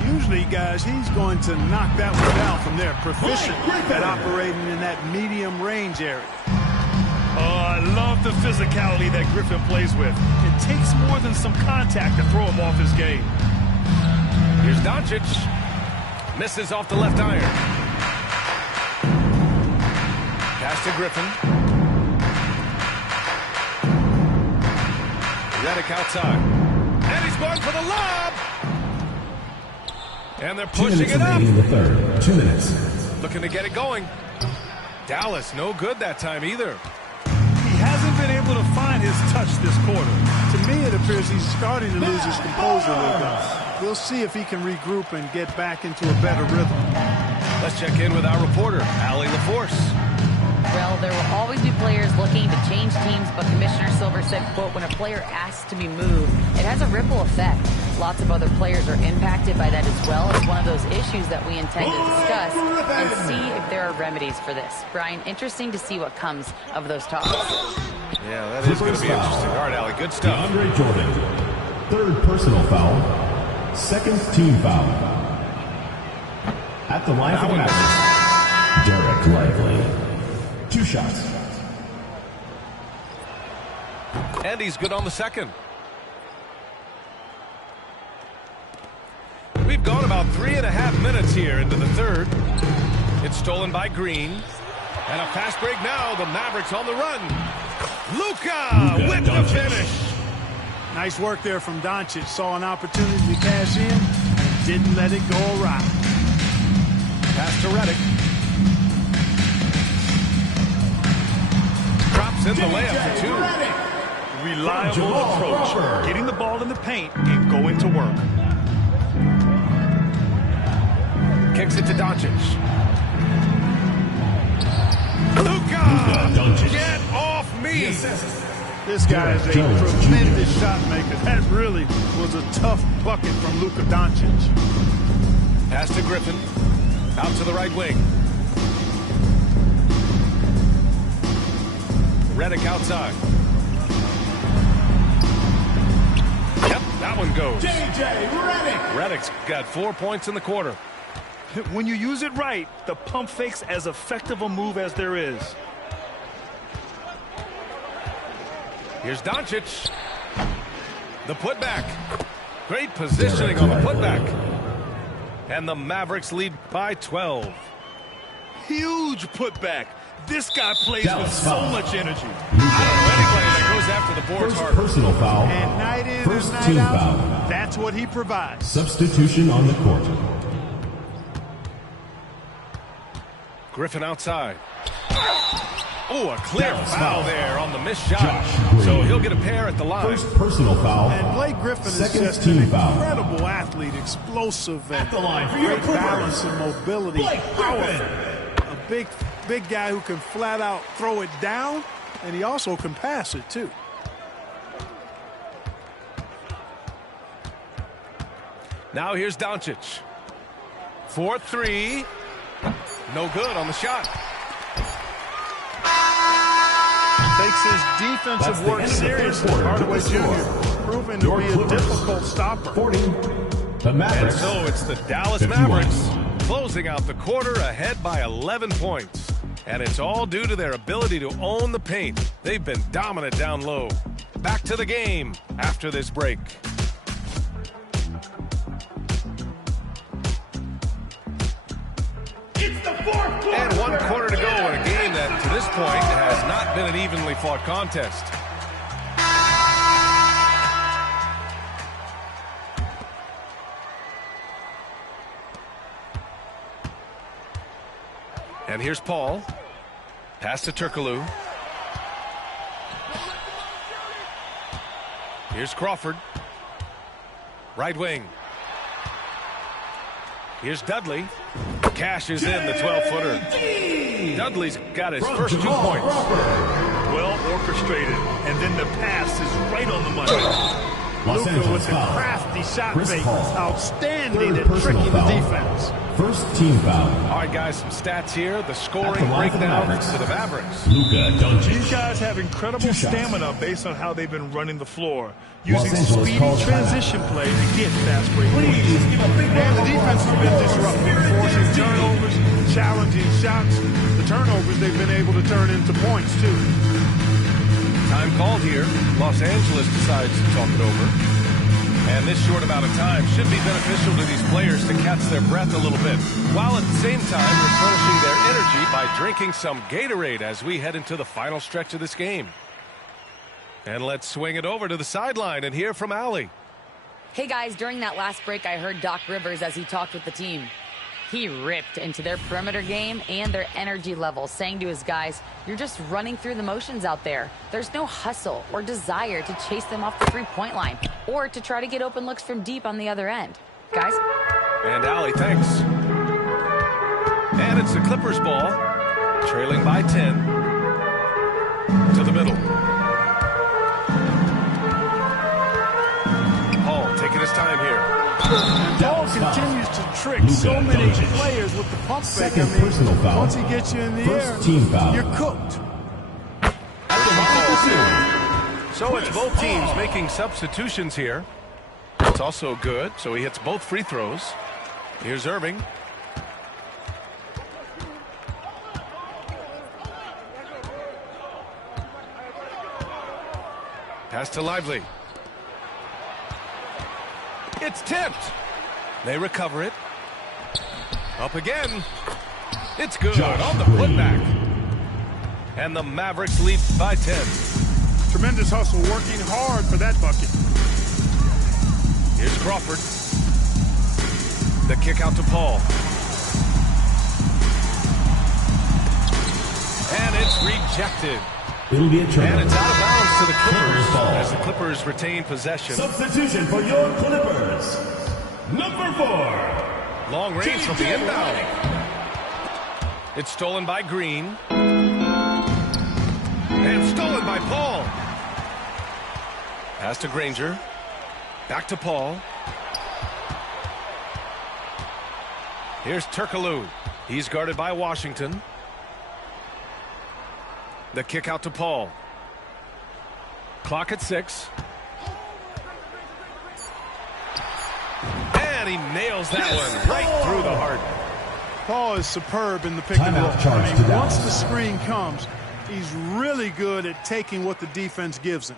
Usually, guys, he's going to knock that one down from there. Proficient at operating in that medium range area. Oh, I love the physicality that Griffin plays with. It takes more than some contact to throw him off his game. Here's Doncic. Misses off the left iron. Pass to Griffin. Redick outside. And he's going for the lob. And they're pushing it up. In the third. 2 minutes. Looking to get it going. Dallas, no good that time either. He hasn't been able to find his touch this quarter. To me, it appears he's starting to lose his composure a little bit. We'll see if he can regroup and get back into a better rhythm. Let's check in with our reporter, Allie LaForce. Well, there will always be players looking to change teams, but Commissioner Silver said, quote, when a player asks to be moved, it has a ripple effect. Lots of other players are impacted by that as well. It's one of those issues that we intend to discuss and see if there are remedies for this. Brian, interesting to see what comes of those talks. Yeah, that is going to be interesting. All right, Allie, good stuff. DeAndre Jordan. Third personal foul. Second team foul. At the line for Mavericks, Derek Lively. 2 shots. And he's good on the second. We've gone about about 3.5 minutes here into the third. It's stolen by Green. And a fast break now. The Mavericks on the run. Luka with the finish. Nice work there from Doncic. Saw an opportunity to cash in and didn't let it go awry. Pass to Redick. Drops in the layup for two. Reliable approach. Getting the ball in the paint and going to work. Kicks it to Doncic. Luka! Get off me! This guy is a tremendous shot maker. That really was a tough bucket from Luka Doncic. Pass to Griffin. Out to the right wing. Redick outside. Yep, that one goes. J.J. Redick. Redick's got 4 points in the quarter. When you use it right, the pump fake's as effective a move as there is. Here's Doncic. The putback. Great positioning on the putback. And the Mavericks lead by 12. Huge putback. This guy plays with so much energy. Anybody that goes after the boards hard. Personal foul. And night in First and team night out, foul. that's what he provides. Substitution on the court. Griffin outside. Oh, a clear foul there on the missed shot. So he'll get a pair at the line. First personal foul. And Blake Griffin is Second just team an foul. incredible athlete, explosive, and the line for your great balance and mobility. Blake Griffin. A big guy who can flat out throw it down, and he also can pass it too. Now here's Doncic. 4-3. No good on the shot. Takes his defensive work seriously. Hardaway Jr. proven to be a difficult stopper. 40. The And Mavericks. so it's the Dallas 51. Mavericks closing out the quarter ahead by 11 points. And it's all due to their ability to own the paint. They've been dominant down low. Back to the game after this break. And 1 quarter to go in a game that, to this point, has not been an evenly fought contest. And here's Paul. Pass to Turkoglu. Here's Crawford. Right wing. Here's Dudley. Cashes in the 12-footer. Dudley's got his first 2 points. Well orchestrated. And then the pass is right on the money. Luka with a crafty shot fake. Outstanding at Personal tricking the foul. defense. First team foul. All right, guys, some stats here. The scoring At the line for the breakdown Mavericks. to the Mavericks. Luka Doncic. These guys have incredible 2 shots. stamina based on how they've been running the floor, Los using Angeles speedy calls transition play to get fast break points. And the defense has been disruptive, forcing turnovers, challenging shots. The turnovers they've been able to turn into points, too. Time called here. Los Angeles decides to talk it over. And this short amount of time should be beneficial to these players to catch their breath a little bit, while at the same time replenishing their energy by drinking some Gatorade as we head into the final stretch of this game. And let's swing it over to the sideline and hear from Allie. Hey guys, during that last break, I heard Doc Rivers as he talked with the team. He ripped into their perimeter game and their energy level, saying to his guys, you're just running through the motions out there. There's no hustle or desire to chase them off the three-point line or to try to get open looks from deep on the other end. Guys? And Allie, thanks. And it's the Clippers ball, trailing by 10. To the middle. Paul taking his time here. Paul continues to trick so many players with the pump fake. I mean, once he gets you in the air, you're cooked. So it's both teams making substitutions here. It's also good, so he hits both free throws. Here's Irving. Pass to Lively. It's tipped. They recover it. Up again. It's good Josh on the Green. putback. And the Mavericks lead by 10. Tremendous hustle, working hard for that bucket. Here's Crawford. The kick out to Paul. And it's rejected. It'll be a turnover. And it's out of bounds to the Clippers as the Clippers retain possession. Substitution for your Clippers. Number 4. Long range from the inbound. It's stolen by Green. And stolen by Paul. Pass to Granger. Back to Paul. Here's Turkoglu. He's guarded by Washington. The kick out to Paul. Clock at 6. And he nails that one right through the heart. Paul is superb in the pick and roll. I mean, once the screen comes, he's really good at taking what the defense gives him.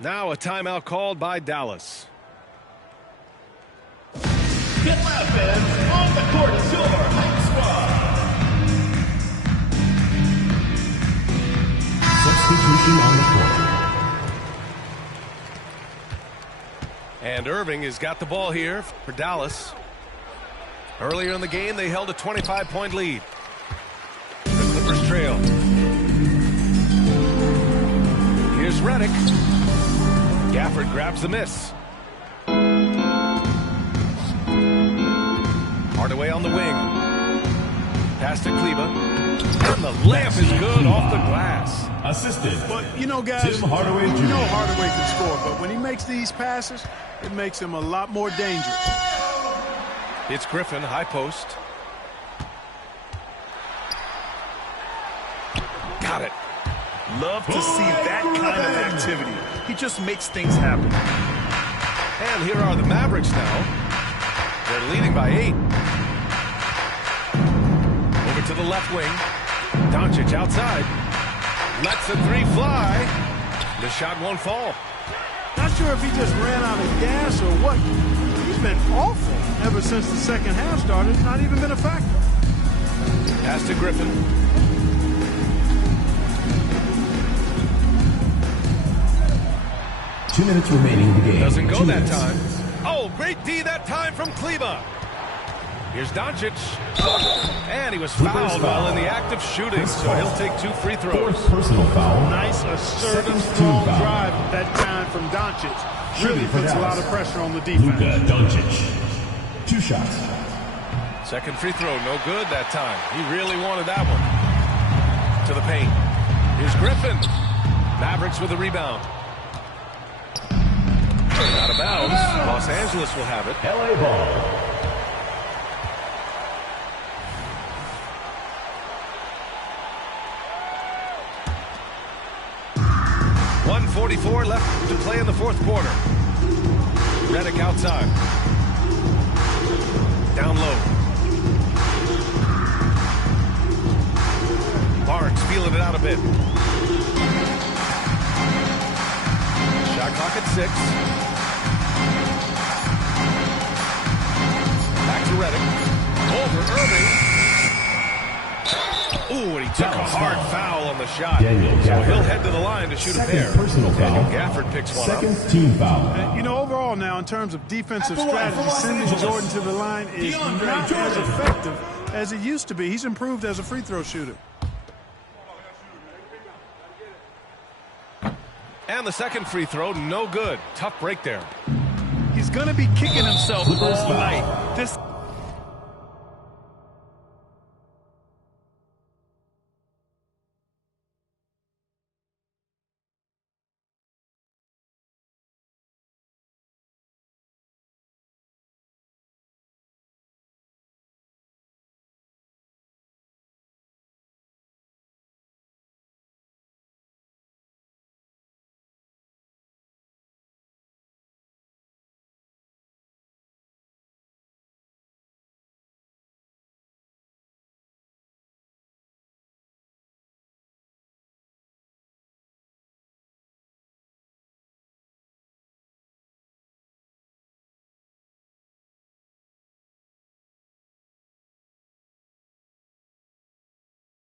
Now a timeout called by Dallas. Get loud, fans. On the court is your hype squad. Substitution on the court. And Irving has got the ball here for Dallas. Earlier in the game, they held a 25-point lead. The Clippers trail. Here's Redick. Gafford grabs the miss. Hardaway on the wing. Pass to Kleber. And the layup is good off the glass. Assisted. But, you know, guys, Tim Hardaway Jr. you know Hardaway can score, but when he makes these passes, it makes him a lot more dangerous. It's Griffin, high post. Got it. Love to see that kind of activity. He just makes things happen. And here are the Mavericks now. They're leading by 8. Over to the left wing. Doncic outside. Lets the 3 fly. The shot won't fall. Not sure if he just ran out of gas or what. He's been awful ever since the second half started. It's not even been a factor. Pass to Griffin. Two minutes remaining in the game. Doesn't go 2 that minutes. time. Oh, great D that time from Kleber. Here's Doncic. And he was fouled while in the act of shooting, so he'll take 2 free throws. Fourth personal foul. Nice, assertive, Second strong team foul. drive at that time from Doncic. Really Shooting for puts a lot Dallas. of pressure on the defense. Luka Doncic. 2 shots. Second free throw, no good that time. He really wanted that one. To the paint. Here's Griffin. Mavericks with a rebound. Out of bounds. Los Angeles will have it. LA ball. .144 left to play in the fourth quarter. Redick outside. Down low. Barnes feeling it out a bit. Shot clock at 6. Back to Redick. Over Irving. Ooh, and he took a hard foul on the shot. Daniel So Gafford. he'll head to the line to shoot a Second pair. personal foul. Daniel Gafford picks one up. Second team foul. You know, overall now, in terms of defensive At the line for strategy, Los sending Angeles, Jordan to the line is DeAndre not as Jordan. effective as it used to be. He's improved as a free throw shooter. And the second free throw, no good. Tough break there. He's going to be kicking himself Clippers all foul. night. This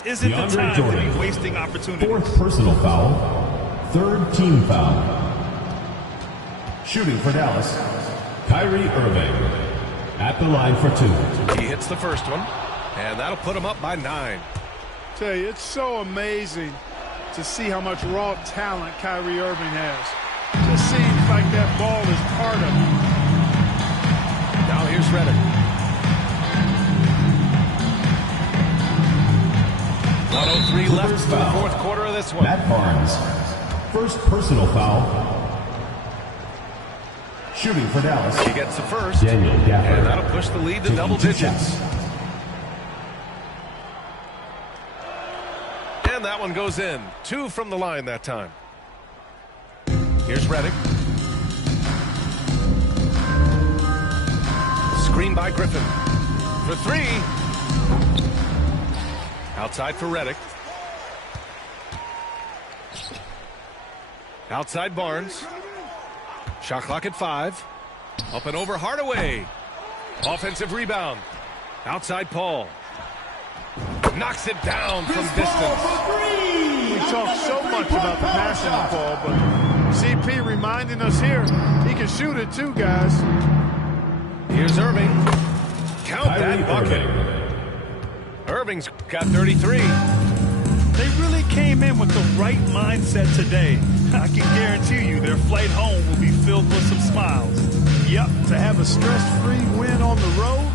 Isn't the time to be wasting opportunities. Fourth personal foul. Third team foul. Shooting for Dallas, Kyrie Irving. At the line for 2. He hits the first one, and that'll put him up by 9. Tell you, it's so amazing to see how much raw talent Kyrie Irving has. Just seems like that ball is part of it. Now here's Redick. 1:03 left in the fourth quarter of this one. Matt Barnes. First personal foul. Shooting for Dallas. He gets the first. Daniel Gafford. And that'll push the lead to double digits. And that one goes in. 2 from the line that time. Here's Redick. Screen by Griffin. For 3. Outside for Redick. Outside Barnes. Shot clock at 5. Up and over Hardaway. Offensive rebound. Outside Paul. Knocks it down from distance. We talk so much about the passing of Paul, but CP reminding us here, he can shoot it too, guys. Here's Irving. Count that bucket. Irving's got 33. They really came in with the right mindset today. I can guarantee you their flight home will be filled with some smiles. Yep, to have a stress-free win on the road,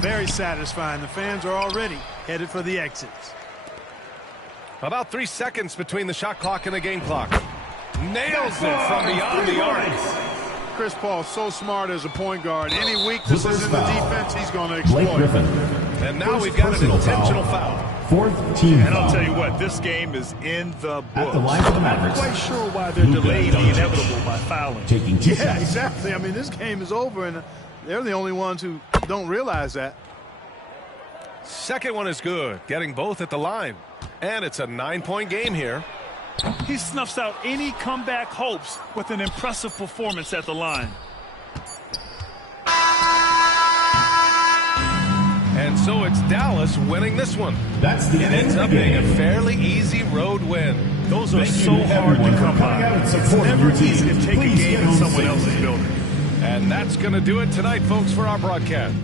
very satisfying. The fans are already headed for the exits. About 3 seconds between the shot clock and the game clock. Nails it from beyond the arc. Chris Paul so smart as a point guard. Any weaknesses in the defense, he's going to exploit. And now we've got an intentional foul. Fourth team And I'll tell you what, this game is in the books. At the line for the I'm not Mavericks. quite sure why they're delaying the inevitable by fouling. Taking 2 Yeah, shots. exactly. I mean, this game is over, and they're the only ones who don't realize that. Second one is good, getting both at the line. And it's a 9-point game here. He snuffs out any comeback hopes with an impressive performance at the line. And so it's Dallas winning this one. That's the It end ends of up the being a game. fairly easy road win. Those are Thank so you, hard everyone, to for come coming out and by. It's supporting never your team. easy to take Please a game get in home someone safely. else's building. And that's going to do it tonight, folks, for our broadcast.